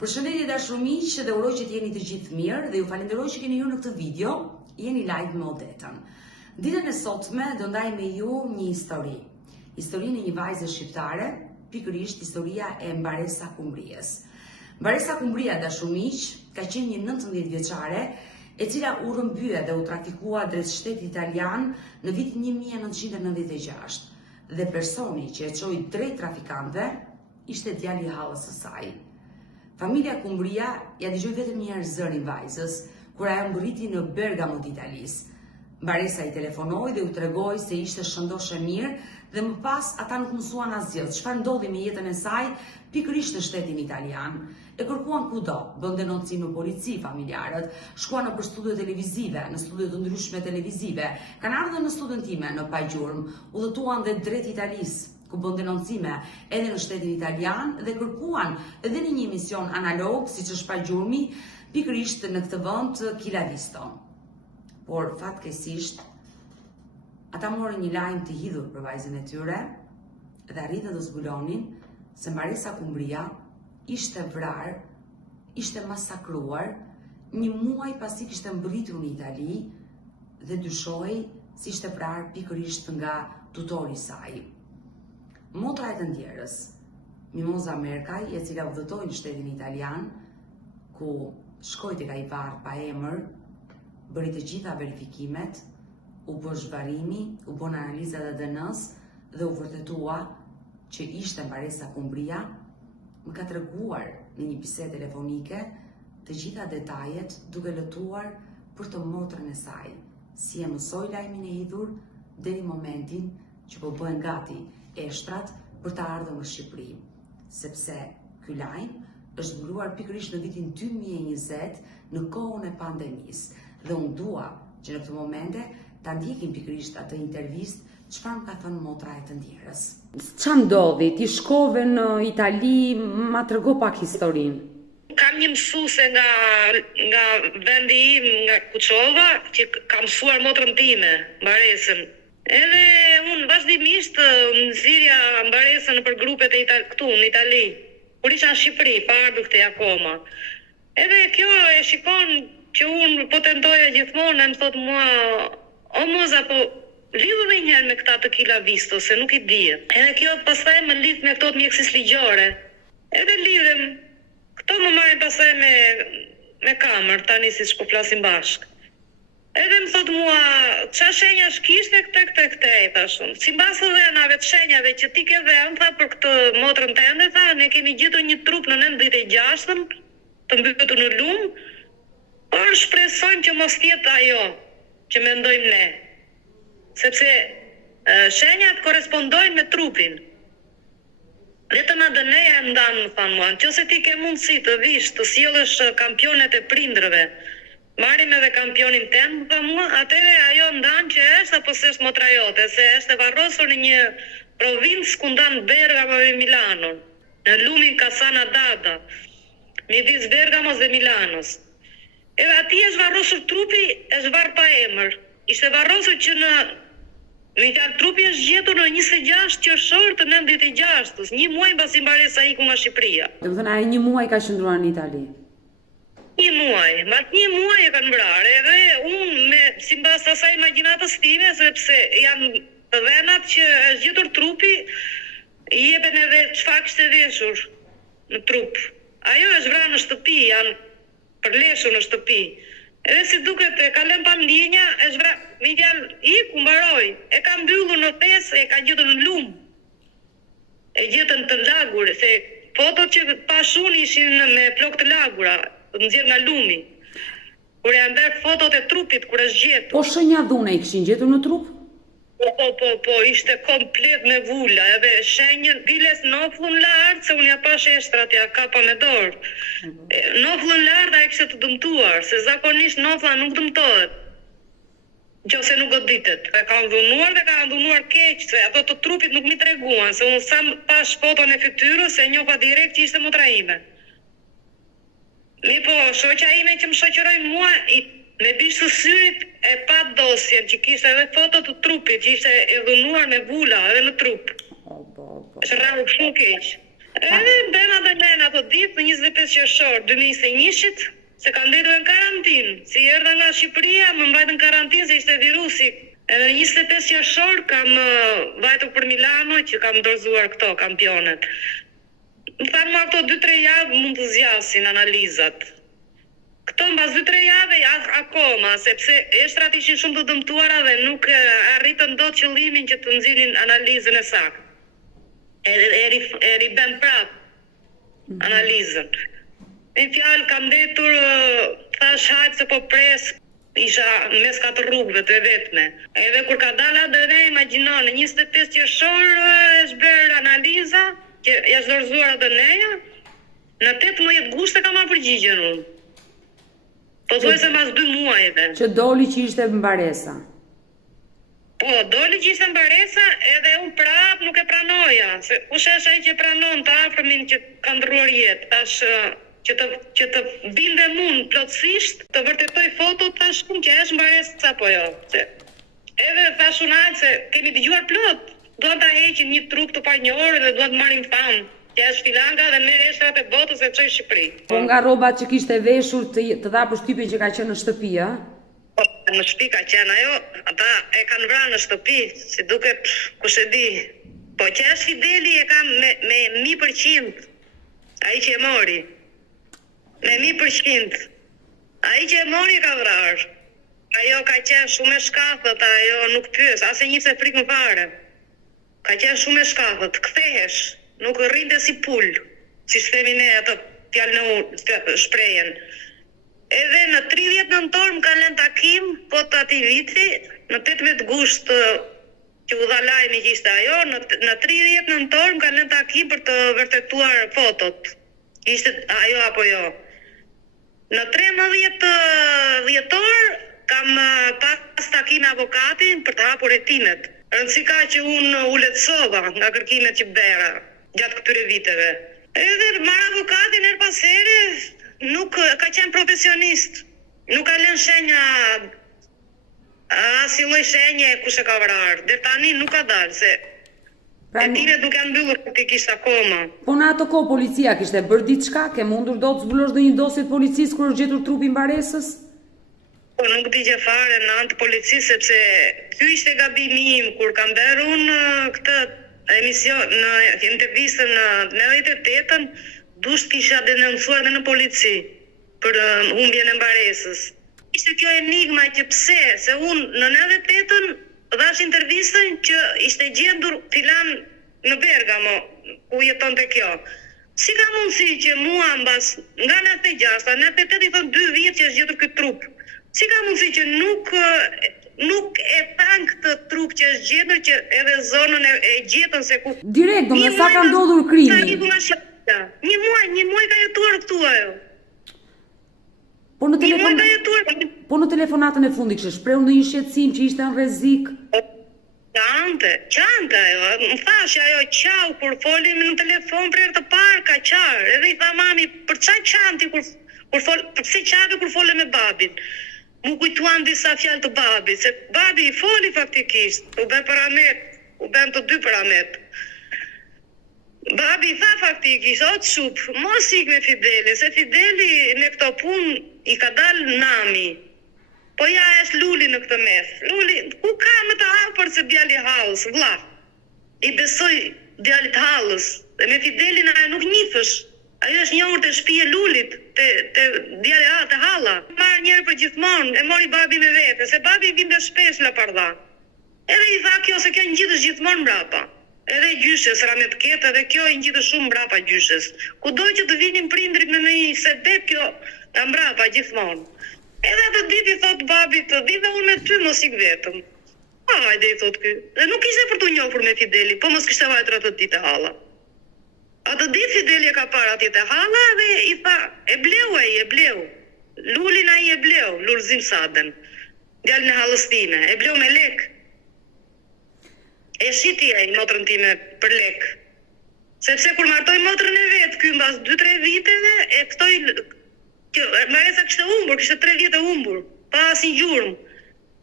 Përshëndetje dashur miq, dhe uroj që t'jeni të gjithë mirë dhe ju falenderoj që keni hyrë në këtë video. Jeni live me Odetën. Ditën e sotme do ndaj me ju një histori. Historinë e një vajze shqiptare, pikërisht historia e Mbaresa Kumbriës. Mbaresa Kumbria, dashur miq, ka qenë një 19 vjeçare e cila u rrëmbye dhe u trafikua drejt shtetit italian në vitin 1996. Dhe personi që e çoi drejt trafikantëve ishte djali i hallës së saj. Familja Kumbria ja dëgjoi vetëm një herë zërin vajzës, kur ajo mbërriti në Bergamo të Italisë. Mbaresa i telefonoi dhe u tregoi se ishte shëndoshë mirë dhe më pas ata nuk mësuan asgjë, çfarë ndodhi me jetën e saj pikërisht në shtetin italian. E kërkuan kudo, bën denoncim në polici familjarët, shkuan në studio televizive, në studio të ndryshme televizive, kanë ardhur në studion time në Pajgjurm, udhëtuan dhe drejt Italisë, ku bën denoncime edhe në shtetin italian dhe kërkuan edhe në një emision analog, siç është Pajgjurmi, pikërisht në këtë vend Kilavisto. Por fatkeqësisht ata morën një lajm të hidhur për vajzën e tyre dhe arritën të zbulonin se Mbaresa Kumbria ishte vrarë, ishte masakruar një muaj pasi kishte mbërritur në Itali dhe dyshohej se ishte vrarë pikërisht nga tutori i saj. Motra e të ndjerës, Mimoza Merkaj, e cila udhëtoi në shtetin italian, ku shkoi tek ai varr pa emër, bëri të gjitha verifikimet, u bë zhvarrimi, u bën analiza e DNA-s dhe u vërtetua që ishte Mbaresa Kumbria, më ka treguar në një bisedë telefonike të gjitha detajet duke lëtuar për të motrën e saj, si e mësoi lajmin e hidhur deri në momentin që po bëhen gati eshtrat për të ardhur në Shqipëri, sepse ky lajm është zbuluar pikërisht në vitin 2020 në kohën e pandemisë dhe unë dua që në këtë momente ta ndjekim pikërisht atë intervistë çfarë më ka thënë motra e të ndjerës. Ç'a ndodhi? Ti shkove në Itali, ma trego pak historinë. Kam një mësuese nga vendi im, nga Kuçova, që ka mësuar motrën time, Mbaresën. Edhe unë vazhdimisht nxirja Mbaresën për grupet e këtu në Itali, kur isha në Shqipëri, pa ardhur këtej akoma. Edhe kjo e shikon që unë po tentoja gjithmonë, e më thot mua, o Moza, po lidhu dhe njëherë me këta të Kilavisto, se nuk i dije. Edhe kjo pastaj më lidh me këto të mjekësisë ligjore. Edhe lidhem, këto më marrin pastaj me kamër, tani siç po flasim bashk. Edhe më thot mua, qa shenjash kishte këte, thash unë. Sipas edhe anave të shenjave që ti ke dhënë, tha, për këtë motrën tënde, tha, ne kemi gjetur një trup në 96-ën, të mbytur në lumë, por shpresojmë që mos jetë ajo që mendojmë ne. Sepse shenjat korrespondojnë me trupin. Vetëm ADN-ja e ndan, më thanë mua, nëse ti ke mundësi të vish të sjellësh kampionet e prindërve, marrim edhe kampionin tënd, më thanë mua, atëherë ajo ndan që është apo s'është motra jote, se është e varrosur në një provincë ku ndan Bergamo dhe Milanon, në lumin Cassana d'Adda, midis Bergamos dhe Milanos. Edhe ati është varrosur trupi, është varr pa emër. Ishte varrosur që trupi është gjetur në 26 qershor të 96-s, një muaj mbasi Mbaresa iku nga Shqipëria. Do të thënë ai një muaj ka qëndruar në Itali. Një muaj, mbas një muaj e kanë vrarë, edhe unë sipas asaj imagjinatës time, sepse janë të dhenat që është gjetur trupi, i jepen edhe çfarë kishte veshur në trup. Ajo është vrarë në shtëpi, janë përleshur në shtëpi. Edhe si duket e ka lënë pa ndjenja, është vrarë, mi fjalë iku mbaroi, e ka mbyllur në pesë, e ka gjetur në lumë. E gjetën të lagur, se fotot që pashun ishin me flokë të lagura, të nxjerr nga lumi. Kur janë bërë fotot e trupit kur është gjetur. Po shenja dhune i kishin gjetur në trup? Po, ishte komplet me vula, edhe shenjën diles nofllun lart, se unë ja pash eshtrat, ja kapa me dorë. Nofllun lart a e kishte të dëmtuar, se zakonisht noflla nuk dëmtohet. Nëse nuk goditet. E kanë dhunuar dhe kanë dhunuar keq, se ato të trupit nuk mi treguan, se unë sa pash foton e fytyrës, se njofa direkt që ishte motra ime. Mi po, shoqja ime që më shoqëroi mua, me bishtë të syrit e pa dosjen që kishte edhe foto të trupit që ishte e dhunuar me vula edhe në trup. Është rrallë shumë keq. Edhe Bena dhe Lena të ditë në 25 qershor 2021 se kanë ndetur në karantinë. Si erdha nga Shqipëria, më mbajtën në karantinë se ishte virusi. Edhe në 25 qershor kam vajtur për Milano që kam dorëzuar këto kampionet. Më thanë ma këto 2-3 javë mund të zgjasin analizat. Këto mbas 2-3 javë akoma, sepse eshtrat ishin shumë të dëmtuara dhe nuk arritën dot qëllimin që të nxjerrin analizën e saktë. E riben prap analizën. Në fjalë kam ndetur, thash hajtë se po pres, isha mes 4 rrugëve të vetme. Edhe kur ka dalë ADN, imagjino, në 25 qershor është bërë analiza, që është dorëzuar ADN-ja, në 18 gusht e kam marrë përgjigjen unë. Po thuaj se mas 2 muajve. Që doli që ishte mbaresa. Po, doli që ishte mbaresa edhe unë prap nuk e pranoja. Se kush është ai që pranon të afërmin që ka ndrruar jetë. Tash që të bindem unë plotësisht, të vërtetoj fotot tash që është mbaresa apo jo. Se edhe thash unë se kemi dëgjuar plot. Duan ta heqin një trup të panjohur dhe duan të marrin famë. Që është filanga dhe merr eshtrat e botës e çoj në Shqipëri. Po nga rrobat që kishte veshur të dha përshtypjen që ka qenë në shtëpi, a? Po, në shtëpi ka qenë ajo, ata e kanë vrarë në shtëpi, si duket kush e di. Po që është Fideli e ka me 100%, ai që e mori. Me 100%. Ai që e mori ka vrarë. Ajo ka qenë shumë e shkafët, ajo nuk pyes, as e njihte frikën fare. Ka qenë shumë e shkafët, kthehesh. Nuk rrinte si pul, si themi ne ato fjalën e shprehjen. Edhe në 30 nëntor më kanë lënë takim, po të atij viti, në 18 gusht që u dha lajmi që ishte ajo, në 30 nëntor më kanë lënë takim për të vërtetuar fotot. Ishte ajo apo jo. Në 13 dhjetor kam pas takim me avokatin për të hapur hetimet. Rëndësi ka që unë u lehtësova nga kërkimet që bëra gjatë këtyre viteve. Edhe marr avokatin her pas here, nuk ka qenë profesionist. Nuk ka lënë shenja asnjë lloj shenje kush e ka vrarë. Deri tani nuk ka dalë se hetimet nuk janë mbyllur faktikisht akoma. Po në ato kohë policia kishte bërë diçka, ke mundur dot të zbulosh ndonjë dosje të policisë kur është gjetur trupi mbaresës? Po nuk digje fare në anë të policisë sepse ky ishte gabimi im kur kam bërë unë këtë emision në intervistën në 98-ën, dush kisha denoncuar edhe në polici për humbjen e mbaresës. Ishte kjo enigma që pse, se unë në 98-ën dhash intervistën që ishte gjendur filan në Bergamo, ku jetonte kjo. Si ka mundësi që mua mbas nga 96-a, 98 i thon 2 vjet që është gjetur ky trup. Si ka mundësi që nuk e tan këtë trup që është gjetur që edhe zonën e gjetën se ku direkt do me sa ka ndodhur krimi. Një muaj ka jetuar këtu ajo. Po në telefonatën e fundit kishte shprehur ndonjë shqetësim që ishte në rrezik. Qante ajo, më thash ajo qau kur folim në telefon për herë të parë ka qarë. Edhe i tha mami, për çfarë qanti pse qavi kur fole me babin? Mu kujtuan disa fjalë të babit, se babi i foli faktikisht, u bën paramet, u bën të 2 paramet. Babi i tha faktikisht, o të shup, mos ik me Fideli, se Fideli në këto punë i ka dalë nami. Po ja është Luli në këtë mes. Luli, ku ka më të hapër se djali hallës, vlla? I besoj djalit hallës, dhe me Fidelin ajo nuk njifësh. Ajo është njohur të shtëpia e Lulit, te djali te halla. Marr njëri për gjithmonë, e mori babi me vete, se babi vinte shpesh la pardha. Edhe i tha kjo se kjo ngjitesh gjithmonë mbrapa. Edhe gjyshes ramet ketë, edhe kjo i ngjitesh shumë mbrapa gjyshes. Kudo që të vinin prindrit në një sebeb kjo nga mbrapa gjithmonë. Edhe atë ditë i thot babit, "Dive unë me ty mos ik vetëm." Hajde i thot ky. Dhe nuk ishte për të njohur me Fideli, po mos kishte vajtur atë ditë halla. Atë ditë Fideli e ka parë atje te halla dhe i tha, e bleu. Lulin ai e bleu, Lulzim Saden. Djalin e hallës time, e bleu me lek. E shiti ai motrën time për lek. Sepse kur martoi motrën e vet, ky mbas 2-3 viteve e ftoi Maresa kishte humbur, kishte 3 vjet e humbur, pa asnjë gjurmë.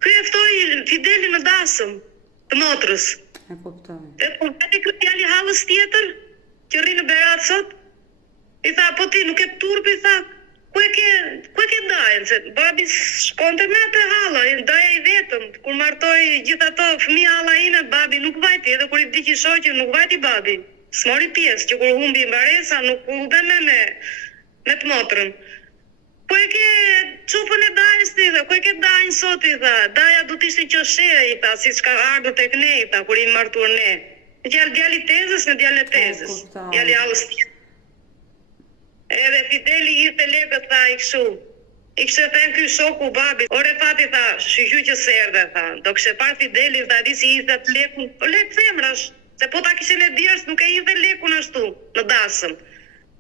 Ky e ftoi Fidelin në dasëm të motrës. E kuptoj. E kur veti ky djali hallës tjetër, që rri në Berat sot, i tha, po ti nuk e turp, i tha, ku e ke dajën, se babi shkonte me të halla, daja i vetëm, kur martoj gjitha ato fëmija halla ine, babi nuk vajti, edhe kur i vdiqi shoqi, nuk vajti babi, s'mori pjesë, që kur humbi mbaresa, nuk hube me të motrën. Ku e ke çupën e dajës ti, ku e ke dajën sot, i tha, daja du t'ishte qosheja, i tha, si çka ardhur tek ne, i tha, kur i martuar ne. Djali tezës në djalë tezës, djali allës tjetër. Edhe Fideli ishte lekët, tha i kështu. I kështë thënë ky shoku babi. Ore fati, tha, shqyqy që serde, tha. Do kështë parë Fideli, tha, di si ishte atë lekun. Po lekë femrash, se po ta kishin e djerës, nuk e ishte lekun ashtu, në dasëm.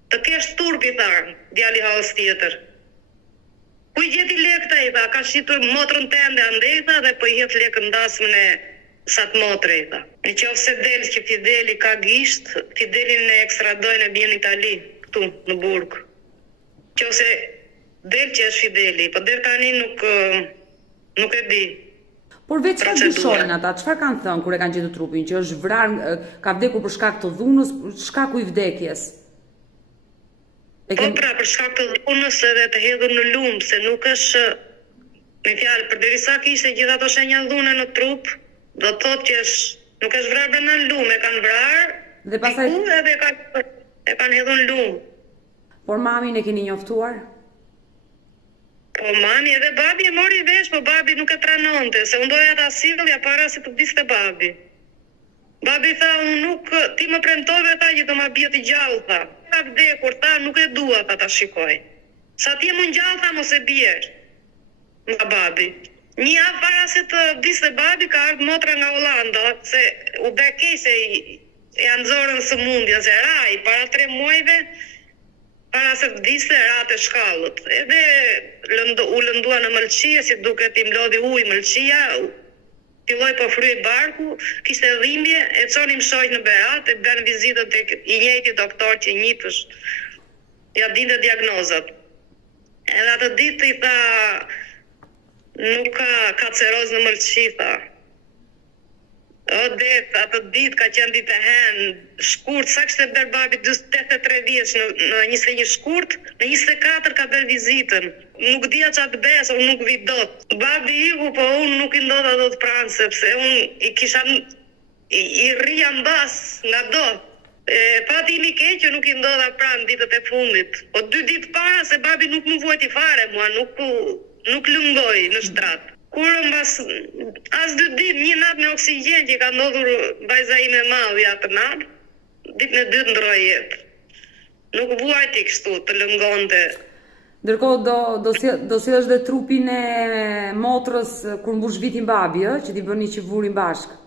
Të kesh turpi, tha, djali halës tjetër. Ku i gjeti lekë, tha, i tha, ka shqitur motrën tende andej, tha, dhe po i jet lekën dasmën e satë motre, i tha. Në qofë se del që Fideli ka gisht, Fidelin e ekstradojnë e bjen në Itali. Në Burg. Që ose del që është Fideli, po der tani nuk e di. Por veç çfarë dyshojnë ata, çfarë kanë thënë kur e kanë gjetur trupin, që është vrarë, ka vdekur për shkak të dhunës, shkaku i vdekjes? Po pra, për shkak të dhunës edhe të hedhur në lumë, se nuk është, me fjalë, përderisa kishte gjithë ato shenja dhune në trup, do të thotë që nuk është vrarë brenda në lumë, e kanë vrarë, dhe pastaj edhe e kanë hedhur në lumë. Por mamin e keni njoftuar? Po mami edhe babi e mori vesh, po babi nuk e pranonte, se unë doja ta sillja para se të vdiste babi. Babi tha, unë nuk, ti më premtove, tha, që do ma bie të gjallë, tha. Ka vdekur, tha, nuk e dua, tha, ta shikoj. Sa ti më gjallë, tha, mos e bjerë. Nga babi. Një javë para se të vdiste babi, ka ardhur motra nga Olanda, se u bekej se janë zorën sëmundja, se raj, para 3 muajve, para se të vdiste ra të shkallët. Edhe u lëndua në Mëlqia, si duket i mlodhi ujë Mëlqia, filloi po frye barku, kishte dhimbje, e çonim shoq në Berat, e bën vizitën tek i njëjti doktor që njitësh, ja dinte diagnozat. Edhe atë ditë i tha, nuk ka kanceroz në Mëlqi, tha. O det, atë ditë ka qenë ditë e henë, shkurt, sa kështë e bërë babi 83 vjeç në 21 shkurt, në 24 ka bërë vizitën. Nuk dija qa të besë, unë nuk vi dot. Babi iku, po unë nuk i ndodha do të pranë, sepse unë i kisha, i rria mbas nga dot. Pati imi keqë nuk i ndodha pranë ditët e fundit. Po 2 ditë para se babi nuk më vuajti fare mua, nuk lëngoj në shtratë. Kur mbas as 2 ditë, një natë me oksigjen që ka ndodhur vajza ime madhe atë natë, ditën e dytë ndroi jetë. Nuk vuajti kështu të lëngonte. Ndërkohë do sillesh dhe trupin e motrës kur mbush vitin babi, që t'i bëni qivurin bashk.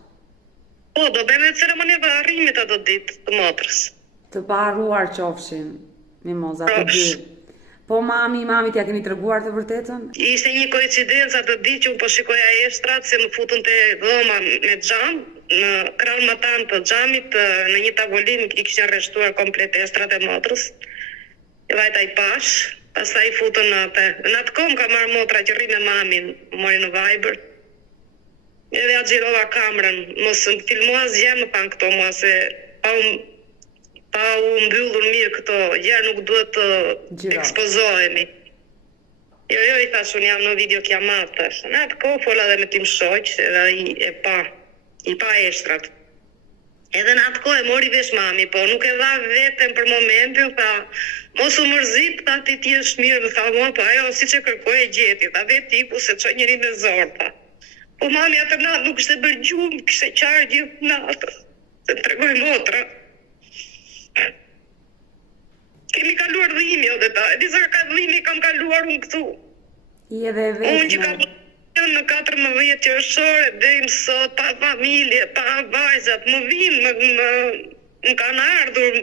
Po, do bëjmë ceremoni varrimit ato ditë të motrës. Të paharruar qofshin, Mimoza, të dy. Po mami t'ja keni treguar të vërtetën? Ishte një koincidencë atë ditë që unë po shikoja eshtrat se më futën te dhoma me xham, në krahun matan të xhamit, në një tavolinë i kishin rreshtuar komplet estrat e motrës. E vajta i pash, pastaj i futën në atë kom ka marrë motra që rri me mamin, mori në Viber. Edhe agjirova kamerën, mos më filmua asgjë më pan këto mua se pa u mbyllur mirë këto, gjerë nuk duhet të ekspozohemi. Jo, i thash, unë jam në video kiamat, thash. Në atë kohë fola dhe me tim shoq, edhe i pa eshtrat. Edhe në atë kohë e mori vesh mami, po nuk e dha veten për momentin, tha, mos u mërzit, tha, ti t'jesh mirë, më tha, po ajo, si që kërkoj e gjeti, tha, veti ku se çoj njëri me zorë, tha. Po mami atë natë nuk ishte bërë gjumë, kishte qarë gjithë natë, se të tregoj motra. Kemi kaluar dhimi, o dhe ta, e disa ka dhimi kam kaluar unë këtu. I edhe vetë. Unë që kam në 14 qershore, dhejmë sot, pa familje, pa vajzat, më vinë, më kanë ardhur,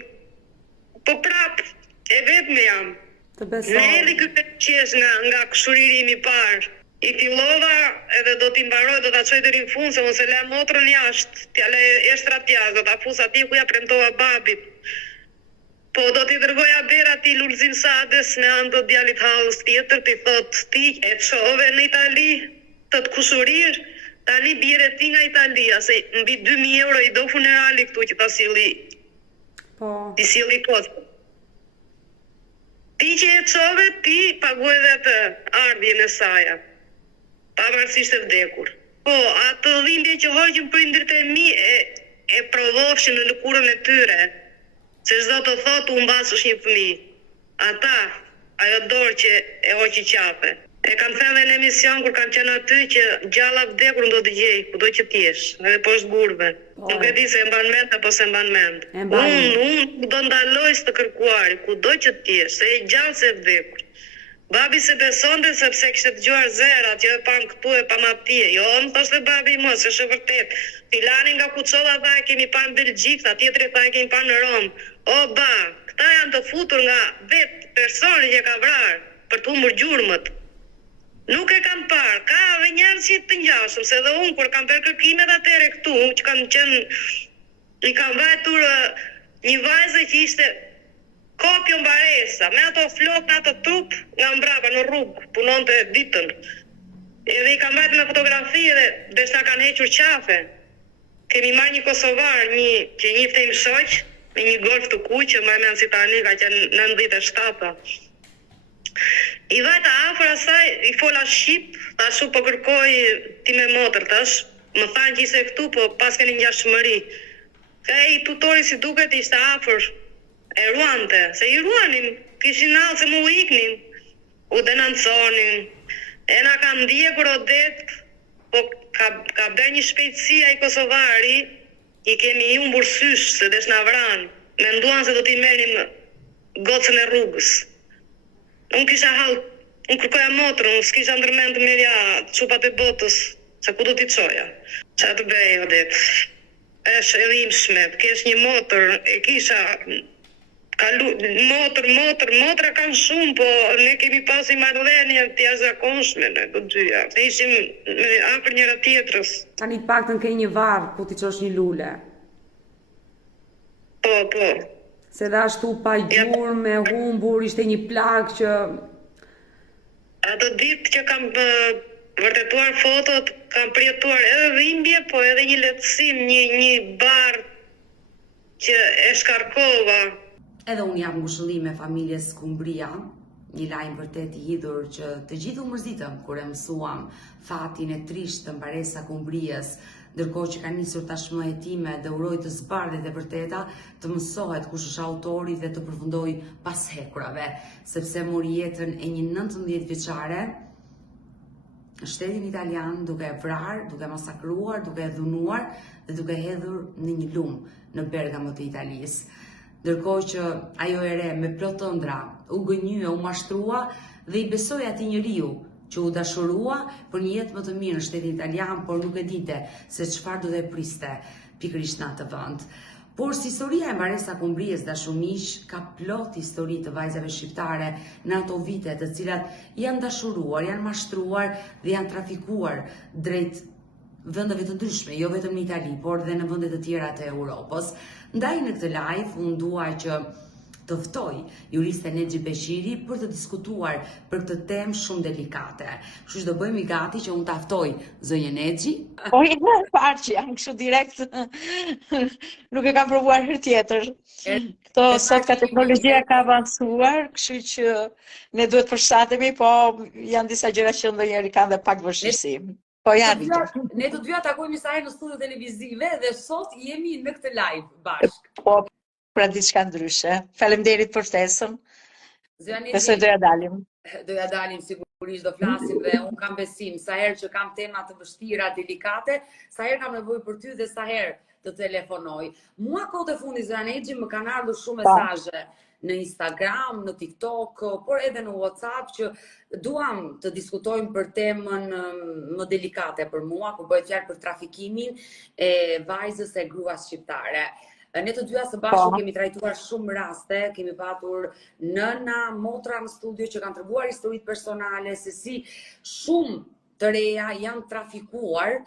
po prapë, e vetë me jam. Të besoj. Ne edhe këtë qesh nga këshuririmi parë. I fillova edhe do t'i mbaroj, do t'a qoj deri në fund, se mos e le motrën jashtë, t'ja le eshtrat jashtë, do t'a fus ati ku ja premtova babit. Po do t'i dërgoja ber ati Lulzim Sades me anë të djalit halës tjetër, t'i thot ti e çove në Itali, të t'kushurir, tani bire ti nga Italia, se mbi 2.000 euro i do funerali këtu që ta silli Po. Ti silli kot. Ti që e çove, ti paguaj dhe atë ardhjen e saj. Pavarësisht e vdekur. Po, atë dhimbje që hoqën prindërit e mi e prodhofshin në lëkurën e tyre. Se çdo të thotë u mbasësh një fëmijë. Ata, ajo dorë që e hoqi qape. E kam thënë në emision kur kam qenë aty që gjalla vdekur do të gjej, kudo që t'jesh, edhe poshtë burve. Nuk e di se e mban mend apo se mban mend. Unë do ndaloj së të kërkuari, kudo që t'jesh, se e gjallë se e vdekur. Babi se besonte sepse kishte dëgjuar zërat, jo e pam këtu e pam atje. Jo, më thoshte babi mos, është e vërtet. Filani nga Kuçova tha e kemi pa në Belgjik, tha tjetri tha e kemi pa në Rom. O ba, këta janë të futur nga vetë personi që ka vrarë për të humbur gjurmët. Nuk e kam parë, ka dhe njerëz që të ngjashëm, se edhe unë kur kam bërë kërkimet atëre këtu, që kam qenë, i kam vajtur një vajzë që ishte kopjo mbaresa, me ato flok në ato trup nga mbrapa në rrugë, punonte ditën. Edhe i kam vajtur me fotografi edhe deshta kanë hequr qafe. Kemi marrë një kosovar, që njifte im shoq, me një golf të kuq, që më si tani ka qenë 97. I vajta afër asaj, i fola shqip, tashu po kërkoj ti me motër, tash, më thanë që ishte këtu, po pas keni ngjashmëri. I tutori si duket ishte afër, e ruante, se i ruanin, kishin allë se mu iknin, u denanconin, e na ka ndjekur o det, po ka bërë një shpejtësia i kosovari, i kemi i humbur sysh, se desh na vran, menduan se do t'i merrim gocën e rrugës. Unë kisha hallë, unë kërkoja motrë, unë s'kisha ndërmend të merja çupat e botës, se ku do t'i çoja. Qa të bëj, Odet? Është edhe im shmet, kesh një motër, e kisha motra kanë shumë, po ne kemi pasi marrëdhënie të jashtëzakonshme ne të dyja. Ne ishim afër njëra tjetrës. Tani të paktën ke një varr ku ti çosh një lule. Po. Se dhe ashtu pa gjurmë, me humbur, ishte një plak që... Ato ditë që kam vërtetuar fotot, kam përjetuar edhe dhimbje, po edhe një lehtësim, një barë që e shkarkova. Edhe unë jam ngushëllime familjes Kumbria, një lajm vërtet i hidhur që të gjithë u mërzitëm kur e mësuam fatin e trisht të mbaresa Kumbrias, ndërkohë që ka nisur tashmë hetime dhe uroj të zbardhet e vërteta të mësohet kush është autori dhe të përfundoj pas hekurave, sepse mori jetën e një 19 vjeçare shtetin italian duke vrarë, duke masakruar, duke dhunuar dhe duke hedhur në një lumë në Bergamo të Italisë. Ndërkohë që ajo e re me plot ëndra u gënjye, u mashtrua dhe i besoi atij njeriu që u dashurua për një jetë më të mirë në shtetin italian, por nuk e dinte se çfarë do të priste pikërisht në atë vend. Por si historia e mbaresa Kumbrias dashumish, ka plot histori të vajzave shqiptare në ato vite të cilat janë dashuruar, janë mashtruar dhe janë trafikuar drejt vendeve të ndryshme, jo vetëm në Itali, por dhe në vende të tjera të Europës. Ndaj në këtë live, unë dua që të ftoj juriste Nexhi Beshiri për të diskutuar për këtë temë shumë delikate. Kështu që do bëjmë i gati që unë ta ftoj zënjën Nexhi. Po i parë që jam kështu direkt, nuk e kam provuar herë tjetër. Këto sot ka teknologjia ka avancuar, kështu që ne duhet përshtatemi, po janë disa gjëra që ndonjëherë kanë dhe pak vështirësi. Po janë. Ne të dyja takojmë sa herë në studio televizive dhe sot jemi në këtë live bashkë. Po, pra diçka ndryshe. Faleminderit për ftesën. Besoj do ja dalim. Do ja dalim sigurisht, do flasim dhe unë kam besim sa herë që kam tema të vështira, delikate, sa herë kam nevojë për ty dhe sa herë të telefonoj. Mua kohët e fundit zëra Nexhi më kanë ardhur shumë mesazhe në Instagram, në TikTok, por edhe në WhatsApp që duam të diskutojmë për temën më delikate për mua, kur bëhet fjalë për trafikimin e vajzës e gruas shqiptare. Ne të dyja së bashku kemi trajtuar shumë raste, kemi patur nëna, motra në studio që kanë treguar historitë personale se si shumë të reja janë trafikuar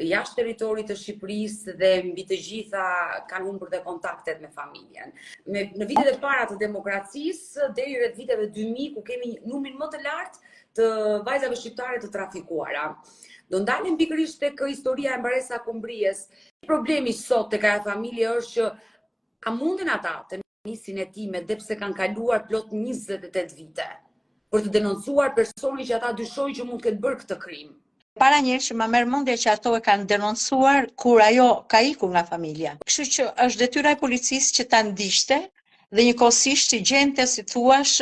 jashtë territorit të Shqipërisë dhe mbi të gjitha kanë humbur dhe kontaktet me familjen. Në vitet e para të demokracisë deri rreth viteve 2000 ku kemi numrin më të lartë të vajzave shqiptare të trafikuara. Do ndalim pikërisht tek historia e mbaresa Kumbrias. Problemi sot tek ajo familje është që A mundin ata të nisin hetimet dhe pse kanë kaluar plot 28 vite për të denoncuar personi që ata dyshojnë që mund të ketë bërë këtë krim? Para njerë që më merr mendje që ato e kanë denoncuar kur ajo ka ikur nga familja. Kështu që është detyra e policisë që ta ndiqte dhe njëkohësisht të gjente, si thuash,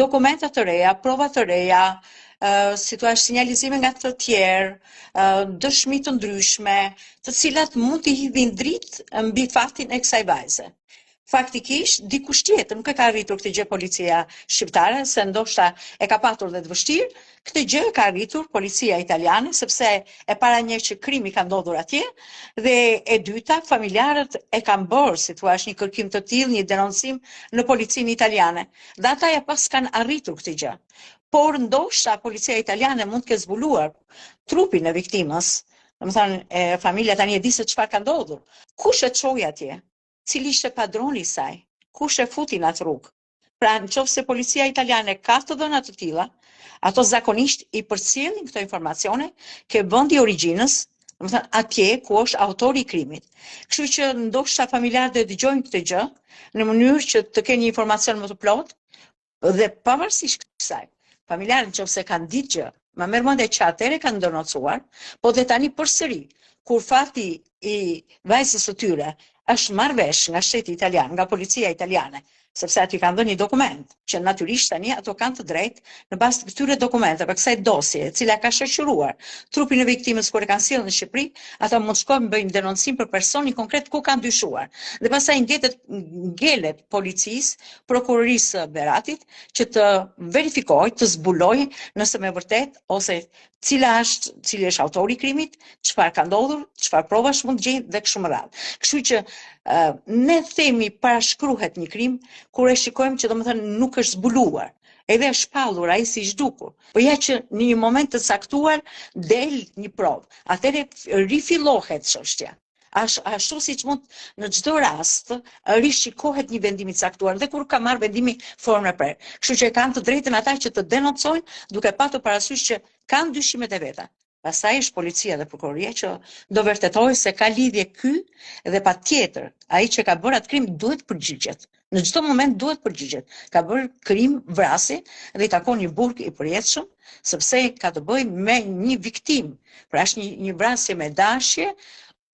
dokumenta të reja, prova të reja, si thua sinjalizime nga të tjerë, dëshmi të ndryshme, të cilat mund të hidhin dritë mbi faktin e kësaj vajze. Faktikisht, dikush tjetër nuk e ka arritur këtë gjë policia shqiptare, se ndoshta e ka patur dhe të vështirë, këtë gjë e ka arritur policia italiane, sepse e para një që krimi ka ndodhur atje, dhe e dyta, familjarët e kanë bërë, si thua, një kërkim të tillë, një denoncim në policinë italiane. Dhe ata e pas kanë arritur këtë gjë. Por ndoshta policia italiane mund të ketë zbuluar trupin e viktimës, domethënë familja tani e di se çfarë ka ndodhur. Kush e çoi atje? Cili ishte padroni i saj? Kush e futi në atë rrugë? Pra, nëse policia italiane ka të dhëna të tilla, ato zakonisht i përcjellin këto informacione ke vendi i origjinës, domethënë atje ku është autori i krimit. Kështu që ndoshta familjarët do të dëgjojnë këtë gjë në mënyrë që të kenë një informacion më të plotë dhe pavarësisht kësaj. Familjarët nëse kanë ditë gjë, më merr mendje që atëre kanë denoncuar, po dhe tani përsëri, kur fati i vajzës së tyre është marrë vesh nga shteti italian, nga policia italiane, sepse aty kanë dhënë një dokument, që natyrisht tani ato kanë të drejtë në bazë të këtyre dokumenteve, kësaj dosje, e cila ka shoqëruar trupin e viktimës kur e kanë sjellë në Shqipëri, ata mund shkojnë bëjnë denoncim për personin konkret ku kanë dyshuar. Dhe pastaj ngelet policisë, prokurorisë së Beratit që të verifikojë, të zbulojë nëse me vërtet ose cili është autori i krimit, çfarë ka ndodhur, çfarë provash mund gjejnë dhe kështu me radhë. Kështu që ne themi parashkruhet një krim kur e shikojmë që domethënë nuk është zbuluar. Edhe është shpallur ai si zhdukur. Po ja që në një moment të caktuar del një provë. Atëherë rifillohet çështja. Ashtu siç mund në çdo rast rishikohet një vendim i caktuar dhe kur ka marrë vendimi formë e prerë. Kështu që kanë të drejtën ata që të denoncojnë duke patur parasysh që kanë dyshimet e veta. Pastaj është policia dhe prokuroria që do vërtetojë se ka lidhje ky dhe patjetër ai që ka bërë atë krim duhet përgjigjet. Në çdo moment duhet përgjigjet. Ka bërë krim vrasje dhe i takon një burg i përjetshëm sepse ka të bëjë me një viktim. Pra është një vrasje me dashje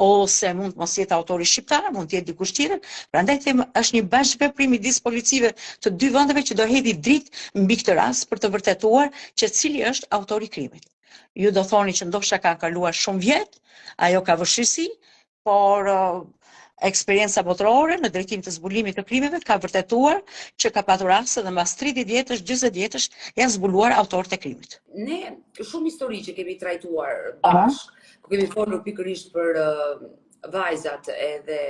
ose mund mos jetë autori shqiptar, mund të jetë dikush tjetër. Prandaj them është një bashkëveprim midis policive të dy vendeve që do hedhë dritë mbi këtë rast për të vërtetuar që cili është autori i krimit. Ju do thoni që ndoshta ka kaluar shumë vjet, ajo ka vështirësi, por eksperienca botërore në drejtim të zbulimit të krimeve ka vërtetuar që ka patur raste dhe mbas 30 vjetësh, 40 vjetësh janë zbuluar autorët e krimit. Ne shumë histori që kemi trajtuar bashkë, ku kemi folur pikërisht për vajzat edhe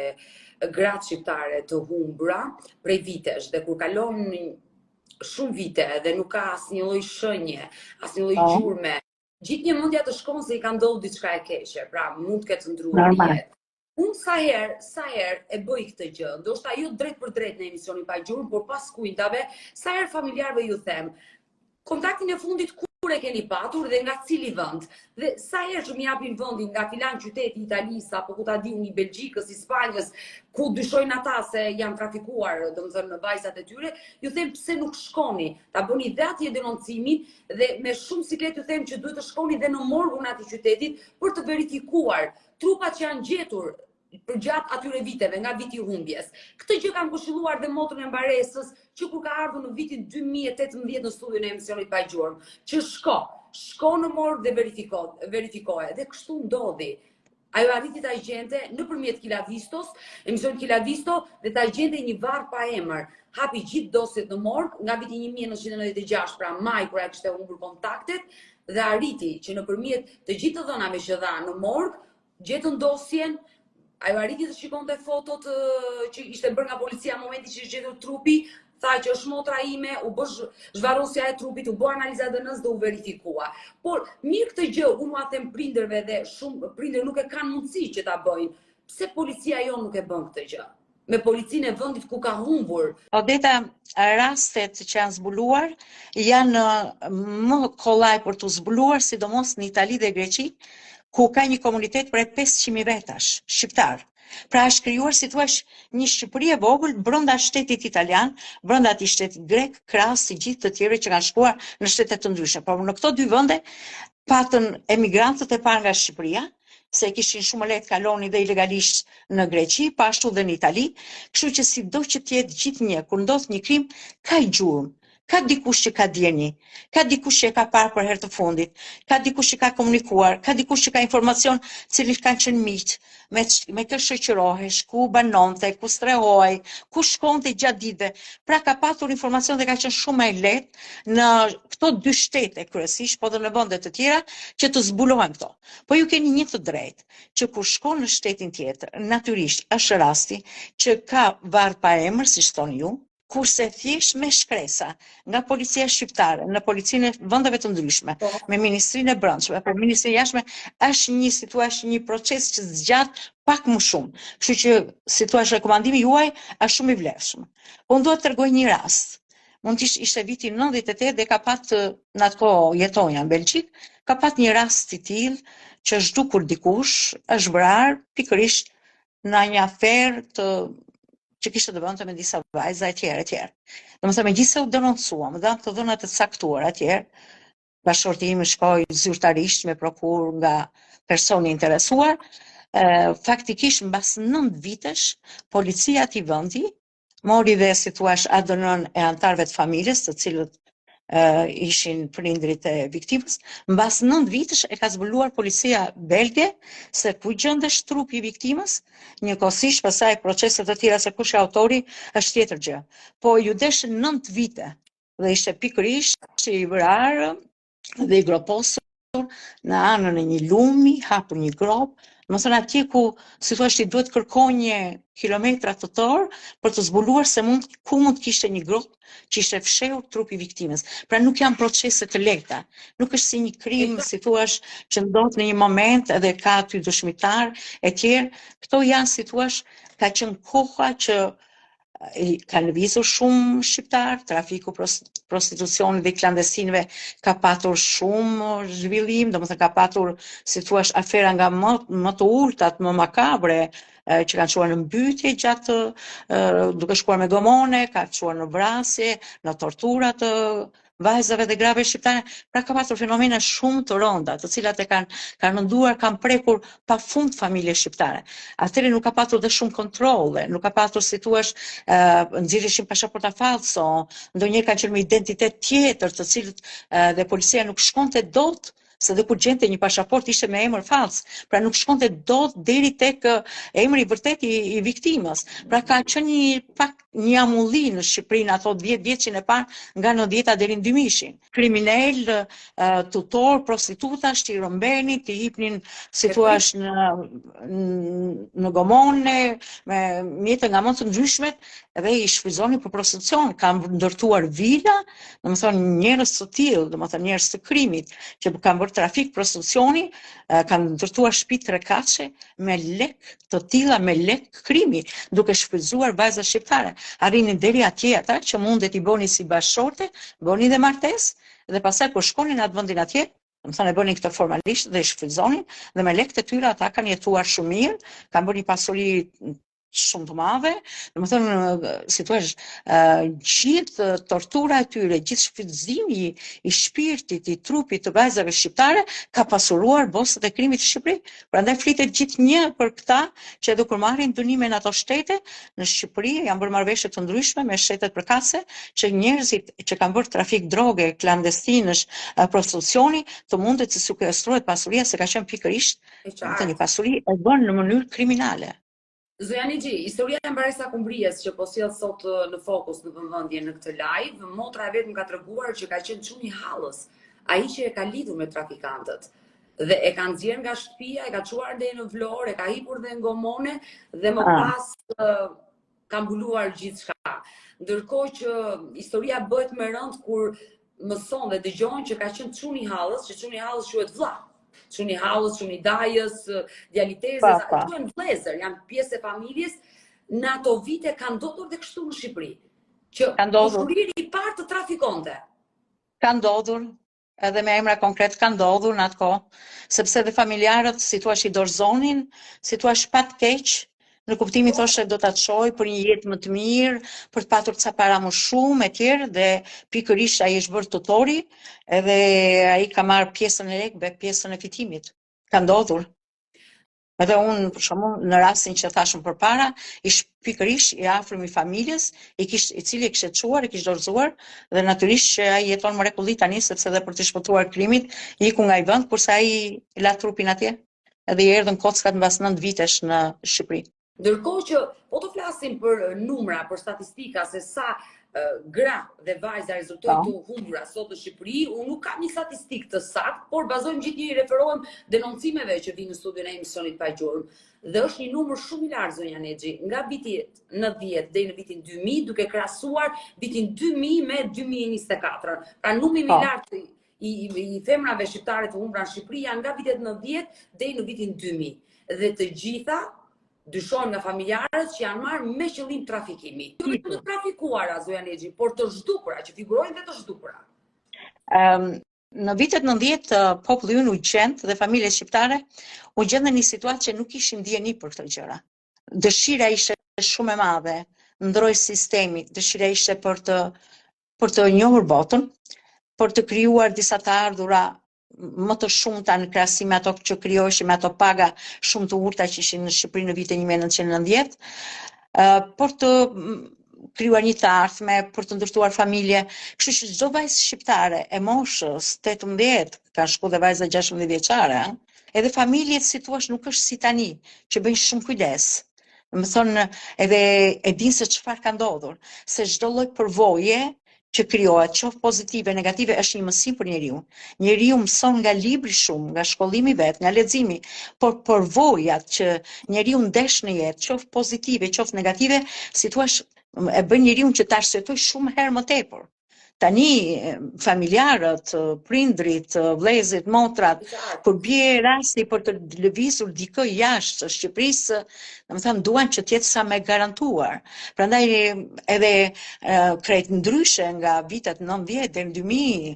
gratë shqiptare të humbura prej vitesh dhe kur kalon shumë vite dhe nuk ka asnjë lloj shenje, asnjë lloj gjurme, gjithnjë mendja të shkon se i ka ndodhur diçka e keqe, pra mund të ketë ndruar jetë. Unë sa herë e bëj këtë gjë, ndoshta jo drejt për drejt në emisionin pa gjurmë, por pas kujtave, sa herë familjarëve ju them, kontaktin e fundit kur e keni patur dhe nga cili vend. Dhe sa herë që më japin vendin nga filan qyteti Italisë apo ku ta diun i Belgjikës, i Spanjës, ku dyshojnë ata se janë trafikuar, domethënë vajzat e tyre, ju them pse nuk shkoni, ta bëni dhe atje denoncimin dhe me shumë siklet ju them që duhet të shkoni dhe në morgun e atij qytetit për të verifikuar trupat që janë gjetur përgjatë atyre viteve, nga viti i humbjes. Këtë gjë kam këshilluar dhe motrën e mbaresës, që kur ka ardhur në vitin 2018 në studion e emisionit pa gjurmë, që shko në morg dhe verifikoje. Dhe kështu ndodhi. Ajo arriti ta gjente nëpërmjet Kilavistos, emision Kilavisto, dhe ta gjente një varr pa emër. Hapi gjithë dosjet në morg nga viti 1996, pra maj kur ai kishte humbur kontaktet, dhe arriti që nëpërmjet të gjithë të dhënave që dha në morg, gjetën dosjen. Ajo arriti të shikonte fotot që ishte bërë nga policia në momenti që ishte gjetur trupi, tha që është motra ime, u bë zhvarrosja e trupit, u bë analiza DNA-s dhe u verifikua. Por mirë këtë gjë, unë ma them prindërve dhe shumë prindër nuk e kanë mundësi që ta bëjnë. Pse policia jonë nuk e bën këtë gjë? Me policinë e vendit ku ka humbur. Odeta, rastet që janë zbuluar janë më kollaj për të zbuluar, sidomos në Itali dhe Greqi, ku ka një komunitet prej 500.000 vetash, shqiptar. Pra është krijuar si thua një Shqipëri e vogël brenda shtetit italian, brenda atij shtetit grek, krahas si gjithë të tjerë që kanë shkuar në shtete të ndryshme. Por në këto dy vende patën emigrantët e parë nga Shqipëria, se kishin shumë lehtë kalonin dhe ilegalisht në Greqi, pa ashtu dhe në Itali, kështu që sido që të jetë gjithnjë kur ndodh një krim, ka i gjurmë. Ka dikush që ka djeni, ka dikush që e ka parë për herë të fundit, ka dikush që ka komunikuar, ka dikush që ka informacion cili kanë qenë miq, me kë shoqërohesh, ku banonte, ku strehohej, ku shkonte gjatë ditëve. Pra ka patur informacion dhe ka qenë shumë më e lehtë në këto dy shtete kryesisht, po dhe në vende të tjera që të zbulohen këto. Po ju keni një të drejtë, që kur shkon në shtetin tjetër, natyrisht është rasti që ka varr pa emër, siç thoni ju, kurse thjesht me shkresa nga policia shqiptare në policinë e vendeve të ndryshme, me Ministrinë e Brendshme, apo Ministrinë e Jashtme, është një proces që zgjat pak më shumë. Kështu që si thua rekomandimi juaj është shumë i vlefshëm. Po unë dua të tregoj një rast. Mund të ishte viti 98 dhe ka pat në atë kohë jetonja në Belgjik, ka pat një rast i tillë që është zhdukur dikush, është vrarë pikërisht në një aferë që kishte të bënte me disa vajza etj. Domethënë megjithëse u denoncua, më dhanë të dhëna të caktuara atje, bashkëtortimi shkoi zyrtarisht me prokuror nga personi interesuar, faktikisht mbas 9 vitesh policia e atij vendi mori dhe si thua ADN e antarëve të familjes, të cilët ishin prindrit e viktimës, mbas 9 vitesh e ka zbuluar policia belge se ku gjendesh trupi i viktimës, njëkohësisht pasaj proceset të tjera se kush e autori është tjetër gjë. Po ju deshën 9 vite dhe ishte pikërisht që i vrarë dhe i groposur në anën e një lumi, hapur një grop, domethënë atje ku si thua ti duhet kërkonje kilometra të tërë për të zbuluar se ku mund të kishte një grop që ishte fshehur trupi i viktimës. Pra nuk janë procese të lehta. Nuk është si një krim, si thua, që ndodh në një moment edhe ka aty dëshmitar e tjerë. Këto janë si thua, ka qenë koha që ka lëvizur shumë shqiptar, trafiku prostitucionit dhe klandestinëve ka patur shumë zhvillim, domethënë ka patur, si thua, afera nga më të ultat, më makabre, që kanë shkuar në mbytje gjatë duke shkuar me gomone, ka shkuar në vrasje, në tortura të vajzave dhe grave shqiptare, pra ka patur fenomene shumë të rënda, të cilat e kanë mënduar, kanë prekur pafund familje shqiptare. Atëherë nuk ka patur dhe shumë kontrolle, nuk ka patur, si thua, nxirreshin pasaporta falso, ndonjëherë kanë qenë me identitet tjetër, të cilët dhe policia nuk shkonte dot, se dhe kur gjente një pasaport ishte me emër fals, pra nuk shkonte dot deri tek emri vërtet i viktimës. Pra ka qenë një amulli në Shqipërinë ato 10 vjeçin e parë nga 90-ta deri në 2000-shin. Kriminal, tutor, prostituta, ti rëmbeni, ti hipnin, si thua, në gomone, me mjete nga më të ndryshme, dhe i shfryzonin për prostitucion, kanë ndërtuar vila, domethënë njerëz të tillë, domethënë njerëz të krimit, që kanë bërë trafik prostitucioni, kanë ndërtuar shtëpi trekatëshe me lek të tilla, me lek krimi, duke shfrytzuar vajza shqiptare. Arrinin deri atje ata që mundet i bëni si bashkëshorte, bëni dhe martesë, dhe pastaj kur shkonin në atë vendin atje, domethënë e bënin këtë formalisht dhe i shfrytzonin, dhe me lekët e tyre ata kanë jetuar shumë mirë, kanë bërë një pasuri shumë të madhe, domethënë, si thua, gjithë tortura e tyre, gjithë shfrytëzimi i shpirtit, i trupit të vajzave shqiptare ka pasuruar bosët e krimit të Shqipërisë. Prandaj flitet gjithnjë për këta që edhe kur marrin dënime në ato shtete, në Shqipëri janë bërë marrëveshje të ndryshme me shtetet përkatëse që njerëzit që kanë bërë trafik droge, klandestinësh, prostitucioni, të mundet të sekuestrohet pasuria se ka qenë pikërisht një pasuri e bërë në mënyrë kriminale. Zoja Nixhi, historia e mbaresa Kumbrijes që po sjell sot në fokus në vëmendje në këtë live, motra e vet më ka treguar që ka qenë çuni hallës, ai që e ka lidhur me trafikantët. Dhe e ka nxjerr nga shtëpia, e ka çuar deri në Vlorë, e ka hipur dhe në gomone dhe më pas ka mbuluar gjithçka. Ndërkohë që historia bëhet më rënd kur mëson dhe dëgjon që ka qenë çuni hallës, që çuni hallës quhet vlla. Çuni hallës, çuni dajës, djalitezës, ato janë vëllezër, janë pjesë e familjes. Në ato vite ka ndodhur dhe kështu në Shqipëri, që kushëriri i parë të trafikonte. Ka ndodhur, edhe me emra konkret ka ndodhur në atë kohë, sepse dhe familjarët, si thua, i dorëzonin, si thua, pat keq, në kuptimin thoshe do ta çoj për një jetë më të mirë, për të patur ca para më shumë e tjerë dhe pikërisht ai është bërë tutori edhe ai ka marrë pjesën e lekëve, pjesën e fitimit. Ka ndodhur. Edhe unë, për shembull, në rastin që thashëm përpara, ish pikërisht i afërm i familjes, i cili e kishte çuar, e kishte dorëzuar dhe natyrisht që ai jeton mrekulli tani sepse edhe për të shpëtuar krimit iku nga ai vend, kurse ai la trupin atje. Edhe i erdhën kockat mbas 9 vitesh në Shqipëri. Ndërkohë që po të flasim për numra, për statistika, se sa gra dhe vajza rezultojnë të humbura sot në Shqipëri, unë nuk kam një statistikë të saktë, por bazojmë gjithnjëri referohem denoncimeve që vinë në studion e emisionit Pa Gjurmë. Dhe është një numër shumë i lartë, zonja Nexhi, nga viti 90 deri në vitin 2000, duke krahasuar vitin 2000 me 2024. Pra numri i lartë i femrave shqiptare të humbura në Shqipëri janë nga vitet 90 deri në vitin 2000. Dhe të gjitha dyshojnë nga familjarët që janë marrë me qëllim trafikimi. Jo vetëm të trafikuara, zonja Nexhi, por të zhdukura, që figurojnë dhe të zhdukura. Në vitet 90 populli ynë u gjend dhe familjet shqiptare u gjendën në një situatë që nuk ishin ndjeni për këto gjëra. Dëshira ishte shumë e madhe, ndroi sistemi, dëshira ishte për të njohur botën, për të krijuar disa të ardhura më të shumta në krahasim me ato që krijoheshin me ato paga shumë të urta që ishin në Shqipëri në vitin 1990, për të krijuar një të ardhme, për të ndërtuar familje. Kështu që çdo vajzë shqiptare e moshës 18, ka shku dhe vajza 16 vjeçare, edhe familjet si thua nuk është si tani, që bëjnë shumë kujdes. Më thonë edhe e dinë se çfarë ka ndodhur, se çdo lloj përvoje që krijohet, qoftë pozitive, negative, është një mësim për njeriu. Njeriu mëson nga libri shumë, nga shkollimi vet, nga leximi, por përvojat që njeriu ndesh në jetë, qoftë pozitive, qoftë negative, si thua e bën njeriu që ta arsyetoj shumë herë më tepër. Tani familjarët, prindrit, vëllezërit, motrat, kur bie rasti për të lëvizur dikë jashtë Shqipërisë, domethënë duan që të jetë sa më garantuar. Prandaj edhe krejt ndryshe nga vitet 90 deri në 2000,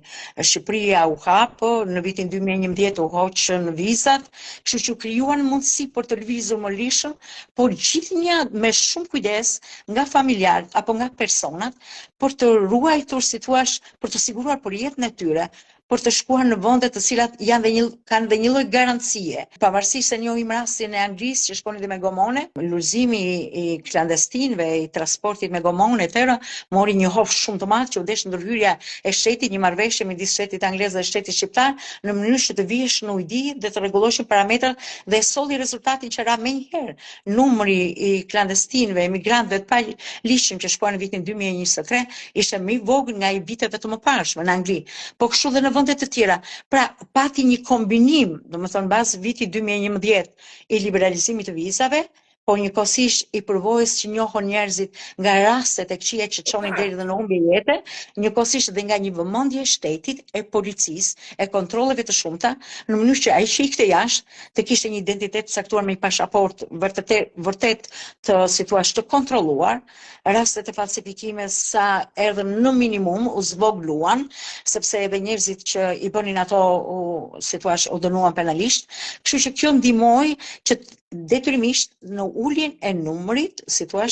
Shqipëria u hap, në vitin 2011 u hoqën vizat, kështu që krijuan mundësi për të lëvizur më lishëm, por gjithnjë me shumë kujdes nga familjarët apo nga personat për të ruajtur për të siguruar për jetën e tyre, për të shkuar në vende të cilat kanë dhe një lloj garancie. Pavarësisht se njohim rastin e Anglisë që shkonin dhe me gomone, lulëzimi i klandestinëve, i transportit me gomone, etj. Mori një hof shumë të madh që u desh ndërhyrja e shtetit, një marrëveshje midis shtetit anglez dhe shtetit shqiptar, në mënyrë që të vihesh në ujdi dhe të rregulloheshin parametrat dhe solli rezultatin që ra menjëherë. Numri i klandestinëve, emigrantëve të paligjshëm që shkuan në vitin 2023 ishte më i vogël nga i viteve të mëparshme në Angli. Po kështu dhe në vende të tjera. Pra, pati një kombinim, domethënë bazë vitit 2011 i liberalizimit të vizave, por njëkohësisht i përvojës që njohon njerëzit nga rastet e këqija që çonin deri dhe në humbje jete, njëkohësisht dhe nga një vëmendje e shtetit, e policisë, e kontrolleve të shumta, në mënyrë që ai që ikte jashtë të kishte një identitet të caktuar me një pasaportë vërtet të situash të kontrolluar, rastet e falsifikimit sa erdhën në minimum u zvogluan, sepse edhe njerëzit që i bënin ato situash u dënuan penalisht, kështu që kjo ndihmoi që detyrimisht në uljen e numrit, si thua,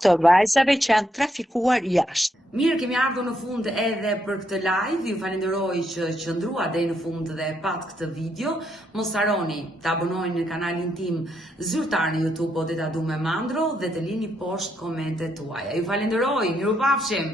të vajzave që janë trafikuar jashtë. Mirë, kemi ardhur në fund edhe për këtë live. Ju falenderoj që qëndrua deri në fund dhe pat këtë video. Mos harroni të abonojeni në kanalin tim zyrtar në YouTube Odeta Dume Mandro dhe të lini poshtë komentet tuaja. Ju falenderoj, mirupafshim.